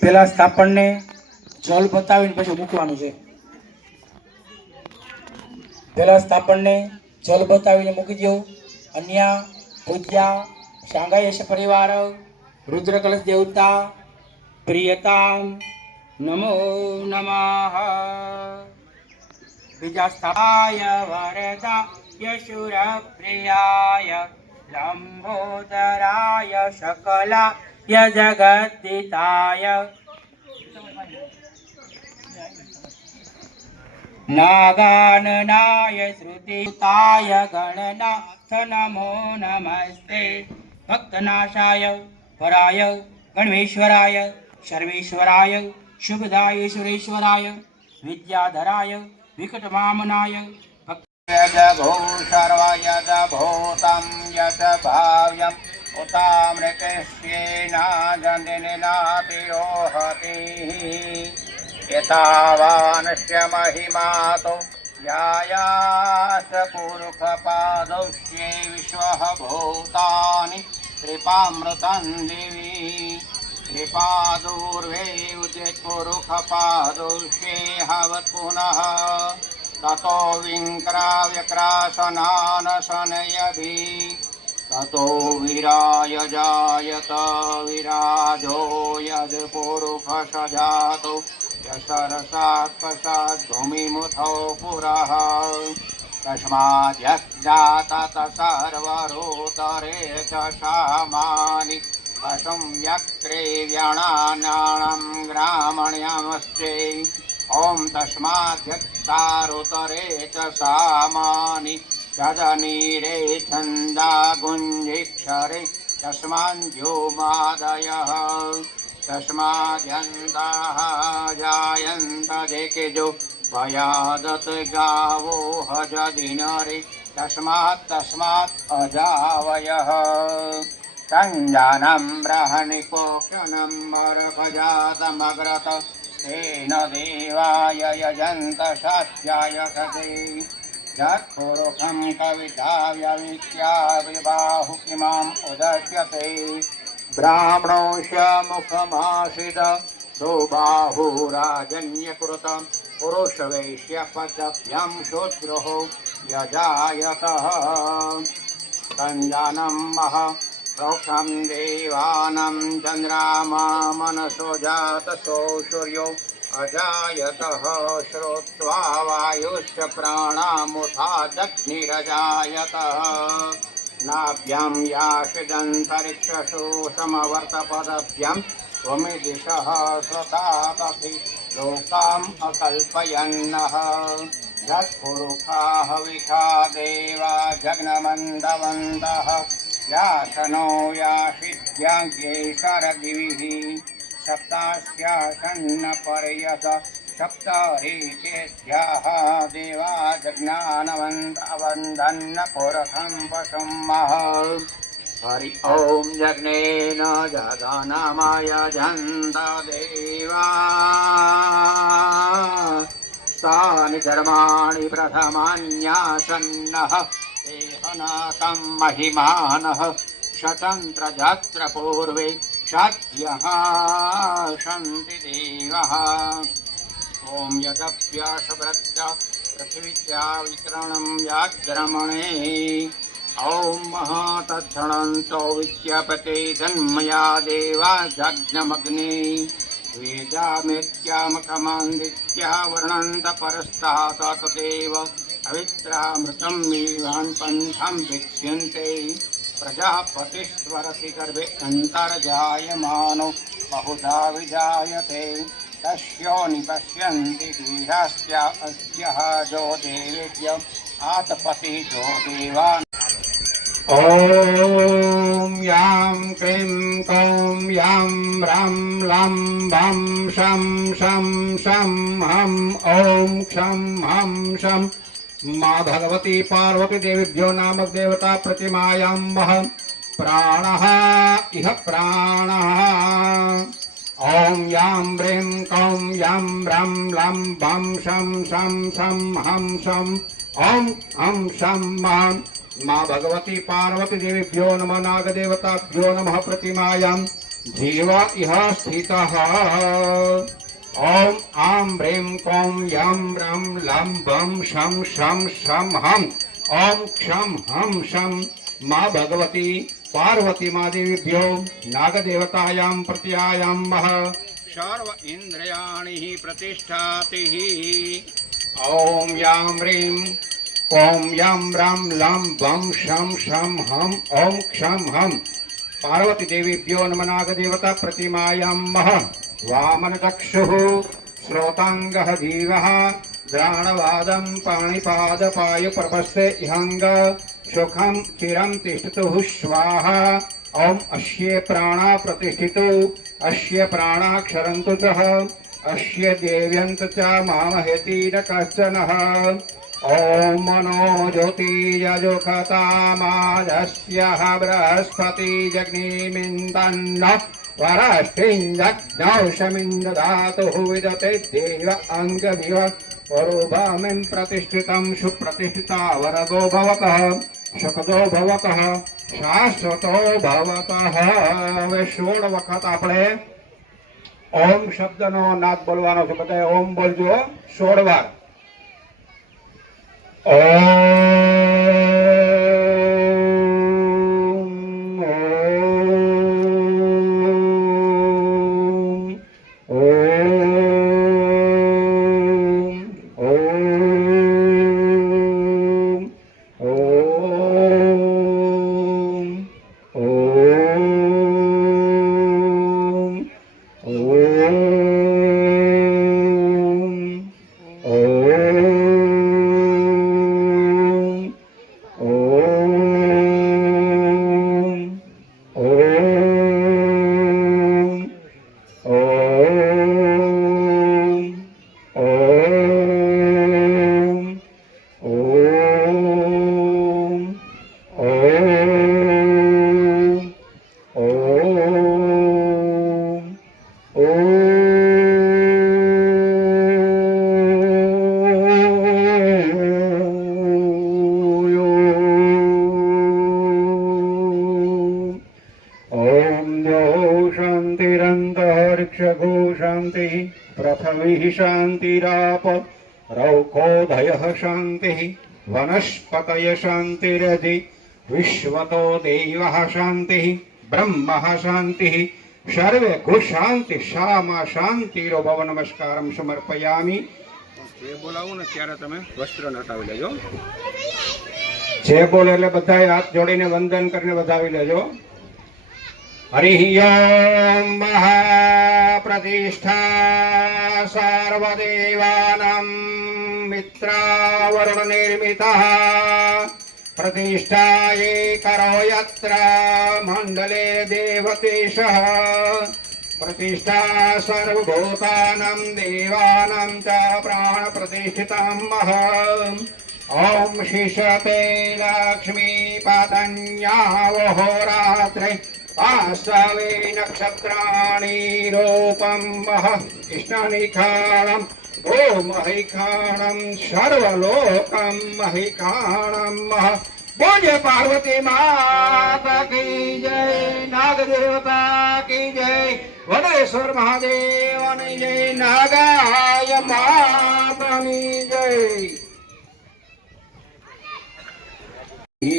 પેલા સ્થાપનને જલ બતાવીને પછી મૂકવાનું છે. પેલા સ્થાપનને જલ બતાવીને મૂકી દો. અન્ય પૂજ્યા શાંગાયેશ પરિવાર રુદ્ર કલશ દેવતા પ્રિયતામ નમો નમઃ. બીજા સ્થાય વરદા યશુર પ્રિયાય લંબોદરાય શકલાય જગદ્દિતાય નાગાનનાય શ્રુતિતાય ગણનાથ નમો નમસ્તે. ભક્તનાશાય પરાય ગણેશ્વરાય સર્વેશ્વરાય શુભદાય સુરેશ્વરાય વિદ્યાધરાય વિકટવામનાય ભૂષર્વયદભૂतं યત ભાવ્યમ ઉતામૃતસ્યેના જંદિનાતિયોહતિ. એતાવાનસ્ય મહિમાતો યાયાસ પુરુષપાદૌષ્યે વિશ્વઃ ભૂતાનિ ત્રિપામૃतं દિવી. ત્રિપાદૂર્વે ઉદિત પુરુષપાદૌષ્યે હવત પુનઃ તતો વિક્રાવ્યક્રાસનાનશનયભી તતો વિરાય જાયત વિરાજો યદ પુરુષ જાતો યસરસાત પસાદ ભૂમિમુથો પુરઃ. તસ્માદ્યજાતત સર્વરોતરે ચ સામાનિ અસંવ્યક્ત્રે વ્યણાનાણં ગ્રામણ્યમસ્તે. ઓમ તસ્માદ્યક્તારોતરે ચ સામાનિ તદનીરે છંદા ગુંજીક્ષરે તસ્માદ્યોમાદયઃ. તસ્માદ્યન્તાઃ જાયન્ત દેકેજો ભયાદત ગાવો હજદિનરે તસ્માत् અજાવયઃ. સંજાનં બ્રહ્નિકોક્ષણં મરખજાતમગ્રત તેન દેવાય યજંત સત્યાય સતે. જત્પુરુષં કવિતાવ્યવિત્યાવિબાહુ કિમામ ઉદચ્યતે. બ્રાહ્મણોऽસ્ય મુખમાસિત સુબાહુરાજન્યકૃત પુરુષવૈશ્ય પદભ્યં શૂદ્રો યજાયતઃ. સંજાनं મહ પ્રોક્ષં દેવાનાં ચંદ્રામા મનસો જાતસો સૂર્યો અજાયતઃ. શ્રોત્વા વાયુશ્ચ પ્રાણામુથાદગ્નિરજાયતઃ. નાભ્યાં યાશિદંતરિક્ષસુ સમવર્તપદભ્યં ત્વમિદિશઃ શ્રતાતથી લોકાम् અકલ્પયન્નઃ. यत्पुरुषाः विखा देवा जग्नमन्दवन्तः यासनो याशिद्याङ्गे शरदिभिः सप्तास्यासन्नपर्यत सप्तरीतेभ्यः देवा जज्ञानवन्तवन्दन्न पुरखं पशुमः. हरि ओम यज्ञेन जगन्नामाय जन्त देवा तानि धर्माणि प्रथमान्यासन्नः तेहनाकं महिमानः शतन्त्रजत्र पूर्वे सद्यः सन्ति देवः. ओम यदप्यशब्रत्य पृथिवीत्या विकरणं व्याघ्रमणे ओम महातत्सणन्तो विद्यापते तन्मया देवा जज्ञमग्ने वेदामेत्यामकमान्दित्या वर्णन्त परस्तात् तदेव अवित्रामृतं मीवान् पन्थं भिक्ष्यन्ते. प्रजापतिस्वरति गर्भे अन्तर्जायमानो बहुधा विजायते तस्यो निपश्यन्ति गृहस्या अस्यः जो देवेभ्य आतपति जो देवान्. ओम यां क्लीं कौं यां रां लां वां शं शं शं हं ॐ क्षं हं शं मां भगवती पार्वती देवीभ्यो नामक देवता प्रतिमायां वः प्राणः इह प्राणः. ओम यां ह्रीं कौं यां रां लां वां शं शं शं हं शं ॐ हं शं मां माँ भगवती पार्वती देवीभ्यो नमः. नागदेवताभ्यो नमः. प्रतिमायां जीव इह स्थितः ओम आं ह्रीं क्लीं यं रं लं बं शं शं शं हं ओम क्षं हं शं मां भगवती पार्वती मादेव्यो नागदेवतायां प्रत्यायामः सर्व इंद्रियाणि प्रतिष्ठाति ओम यां ह्रीं ओम यं रं लं बं शं शं हं ओम क्षं हं पार्वती देवीभ्यो नमः नागदेवता प्रतिमायामः वामनचक्षुः श्रोतांगः जीवः द्राणवादं पाणिपादपायुप्रपस्थे इहंग सुखं चिरं तिष्ठतु स्वाहा ओम अस्य प्राणा प्रतिष्ठितु अस्य प्राणाक्षरन्तु च अस्य देव्यन्त च मामहेति न कश्चनः ओम मनो ज्योतिर्यजुखतामाजस्यः बृहस्पतिजग्निमिन्दन्न वराष्टिञ्जग्नौषमिन्दधातुः विदते देव अङ्गमिव वरुभामिं प्रतिष्ठितं सुप्रतिष्ठिता वरदो भवतः शकदो भवतः शाश्वतो भवतः। હવે 16 વખત આપણે ઓમ શબ્દનો નાદ બોલવાનો છે. બધાએ ઓમ બોલજો 16 વાર. शांति पृथ्वी शांतिराप रौकोदयः शांति वनस्पतय शांतिरधि विश्वतो देवः शांति ब्रह्मः शांति सर्वे गु शांति शामा शांतिरो भव नमस्कारं समर्पयामि। जे बोलावो ने त्यारे तमे वस्त्र हटावी लेजो। जे बोले એટલે બધાએ હાથ જોડીને વંદન કરીને વધાવી લેજો। हरिः ओम महाप्रतिष्ठा सर्वदेवानां मित्रावरुण निर्मितः प्रतिष्ठा ये करो यत्र मंडले देवतेशः प्रतिष्ठा सर्वभूतानां देवानां च प्राण प्रतिष्ठितां ओम शिशते लक्ष्मी पतन्यावहोरात्रे आसवे नक्षत्राणि रूपं मह कृष्णनिखाणं गोमहिखाणं सर्वलोकं महिखाणं मह। बोले पार्वती माता की जय, नाग देवता की जय, वनेश्वर महादेव की जय, नागाय माता की जय।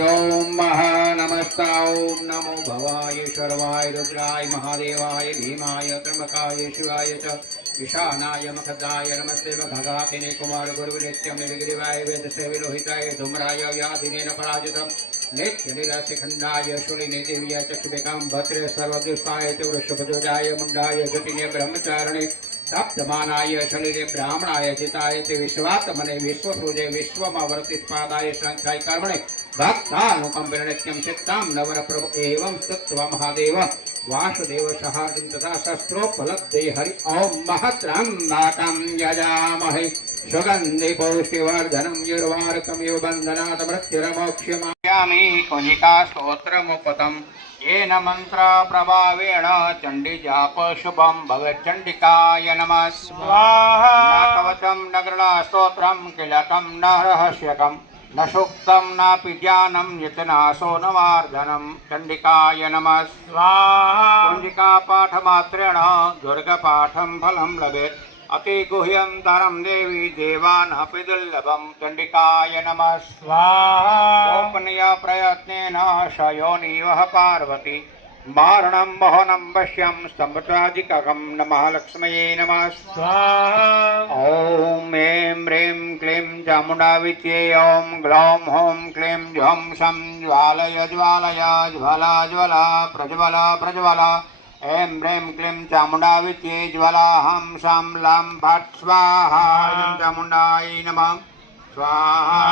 ओम महानमस्ता ओम नमो भवाय शर्वाय रुद्राय महादेवाय भीमाय त्र्यंबकाय शिवाय च ईशानाय मखदाय नमस्ते भगातिने कुमार गुरुनित्यं निगिरिवाय वेदसेवे लोहिताय धूम्राय व्याधिनेन पराजितं नित्यलीलाशिखण्डाय शूलिने देव्याय चक्षुभिकां भद्रे सर्वदुष्टाय च वृषभध्वजाय मुण्डाय जटिने ब्रह्मचारिणे तप्तमानाय शरीरे ब्राह्मणाय जिताय ते विश्वात्मने विश्वपूजे विश्वमावर्तिष्पादाय शांताय कर्मणे भक्तानुकंपिनित्यं चित्तां नवर प्रभु एवं स्तुत्वा महादेव वासुदेव सहार्दं तथा शस्त्रोपलब्धे हरि ओम महत्रम्बाकं यजामहे सुगन्धि पौष्टिवर्धनं युर्वारुकमिव बन्धनात् मृत्युर्मोक्ष्यमायामि। कुंजिका स्तोत्रमुपतम् येन मंत्र प्रभावेण चंडी जाप शुभम भगवत चंडिकाय नमः स्वाहा। कवचम नगरणा स्तोत्रम किलकम न रहस्यकम न सूक्तं नापि ज्ञानं यतनासो न वार्धनं चण्डिकाय नमः स्वाहा कुञ्जिकापाठमात्रेण दुर्गपाठं फलं लभेत् अतिगुह्यन्तरं देवी देवानपि दुर्लभं चण्डिकाय नमः स्वाहा गोपनीयप्रयत्नेन शयोनिवः पार्वती मारणं मोहनं वश्यं स्तम्भत्वादिकं नमः लक्ष्म्यै नमः स्वाहा ॐ ऐं ह्रीं क्लीं चामुण्डाविद्ये ॐ ग्लौं हौं क्लीं ज्वं शं ज्वालय ज्वालय ज्वला ज्वला प्रज्वल प्रज्वल ऐं ह्रीं क्लीं चामुण्डाविद्ये ज्वला हं शं लं फट् स्वाहा ऐं चामुण्डायै नमः स्वाहा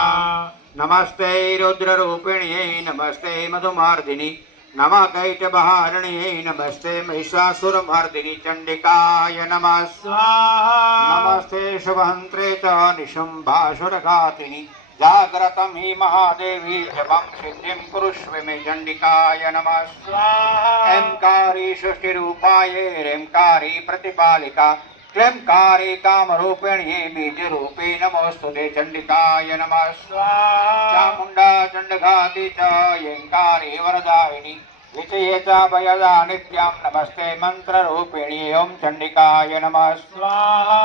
नमस्ते रुद्ररूपिण्यै नमस्ते मधुमार्दिनि नमः कैटभहारिण्यै नमस्ते महिषासुरमर्दिनि चण्डिकाय नमः स्वाहा नमस्ते शुभहन्त्रे च निशुम्भासुरघातिनि जाग्रतं हि महादेवी जपं सिद्धिं कुरुष्व मे चण्डिकाय नमः स्वाहा ऐंकारी सृष्टिरूपायै रेंकारी प्रतिपालिका क्लैंकारी कामरूपिण्यै बीजरूपे नमोऽस्तुते चण्डिकाय नमः स्वाहा चामुण्डा चण्डघाती च ऐंकारी वरदायिनी विजये च भयदा नित्यं नमस्ते मन्त्ररूपिणी ॐ चण्डिकाय नमः स्वाहा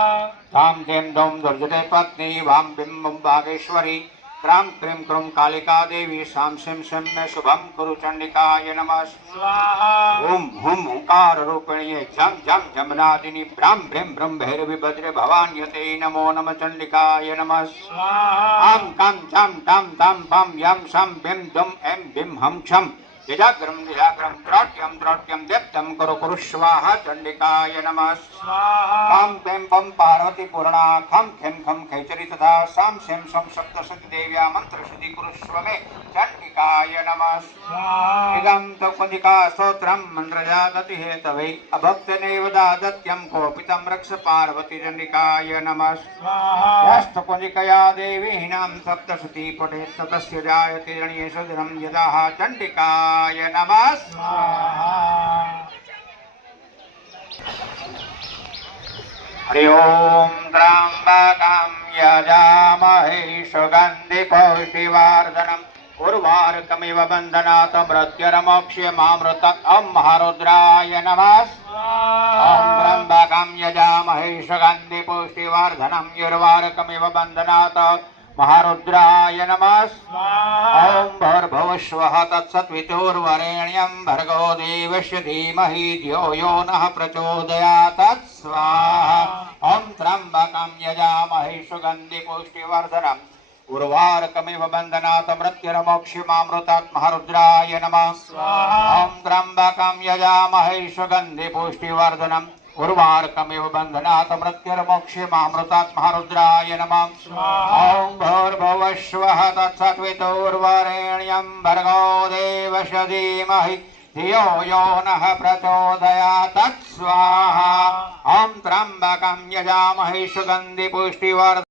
धां धीं धूं दुर्जटे पत्नी वां बिं बागेश्वरी क्रां क्रीं क्रूं कालिका देवी शां शिं शिं मे शुभं कुरु चण्डिकाय नमः स्वाहा ॐ हुं ओंकार रूपिण्यै झं झं जमनादिनी भ्रां भ्रीं भ्रूं भैरवी भद्रे भवान्यते नमो नमः चण्डिकाय नमः स्वाहा आं कां चां टां तां पं यं शं बिं दुं ऐं बिं हं क्षं यजाग्रं त्राट्यं देप्तं कुरु कुरु स्वाहा चण्डिकाय नमः स्वाहा कां क्लीं पं पार्वती पूर्णा खं खें खं खैचरी तथा सां शें सं सप्तशतीदेव्या मन्त्रशुद्धि कुरुष्व मे चण्डिकाय नमः स्वाहा इदं तु कुञ्जिकास्तोत्रं मन्त्रजागतिहेतवे अभक्तनेव दादत्यं कोपितं रक्ष पार्वती चण्डिकाय नमः स्वाहा यस्तु कुञ्जिकया देवीनां सप्तशती पठेत् तस्य जायते रणीयशुद्धं यदाः चण्डिकाय नमः स्वाहा हरि ओम त्र्यंबकं यजामहे सुगन्धि पुष्टिवर्धनम् उर्वारुकमिव बन्धनात् मृत्युर्मोक्ष्यमामृतम् महारुद्राय नमः ॐ त्र्यंबकं यजामहे सुगन्धि पुष्टिवर्धनम् उर्वारुकमिव बन्धनात् महारुद्राय नमः ॐ भूर्भुवस्वः तत्सत्वितुर्वरेण्यं भर्गो देवस्य धीमहि धियो यो नः प्रचोदयात् स्वाहा ॐ त्र्यंबकं यजामहे सुगन्धि पुष्टिवर्धनम् उर्वारुकमिव बन्धनात् मृत्युर्मोक्ष्यमामृतात् महारुद्राय नमः ॐ त्र्यंबकं यजामहे सुगन्धि पुष्टिवर्धनम् उर्वारुकमिव बन्धनात् मृत्युर्मोक्ष्यमामृतात् महारुद्राय नमः ॐ भूर्भुवस्वः तत्सत्वितुर्वरेण्यं भर्गो देवस्य धीमहि धियो यो नः प्रचोदयात् स्वाहा ॐ त्र्यंबकं यजामहे सुगन्धि पुष्टिवर्धनम्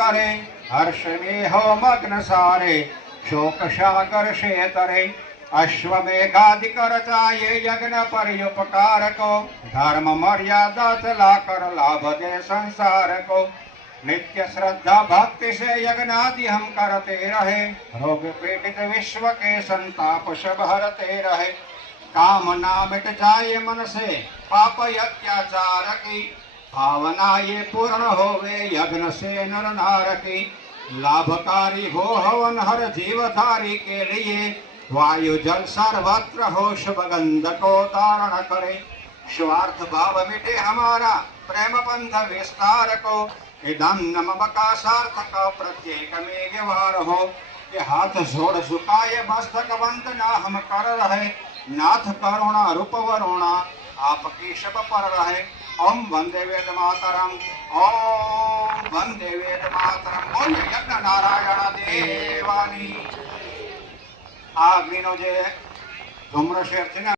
करे हर्ष में हो मग्न सारे शोक सागर से तरे अश्वमेघादि कर चाये यज्ञ पर उपकार को धर्म मर्यादा चला कर लाभ दे संसार को नित्य श्रद्धा भक्ति से यज्ञ आदि हम करते रहे, रोग पीड़ित विश्व के संताप सब हरते रहे। कामना मिट जाए मन से पाप अत्याचार की, भावना ये पूर्ण होवे यज्ञ से नर नार की। लाभकारी हो हवन हर जीवधारी के लिए, वायु जल सर्वत्र हो शुभ गंध को धारण करे। स्वार्थ भाव मिटे हमारा प्रेम पंथ विस्तार को, इदम नमः का सार्थक प्रत्येक में व्यवहार हो। ये हाथ जोड़ झुकाए मस्तक वंदना हम कर रहे, नाथ करुणा रूप वरुणा आपकी शब पर रहे। ओम वंदे वेद मातरम, ओम वंदे वेद मातरम। बोल यज्ञ नारायण देवानी। આ અગ્નિનો જે ધૂમ્ર શેર છે ને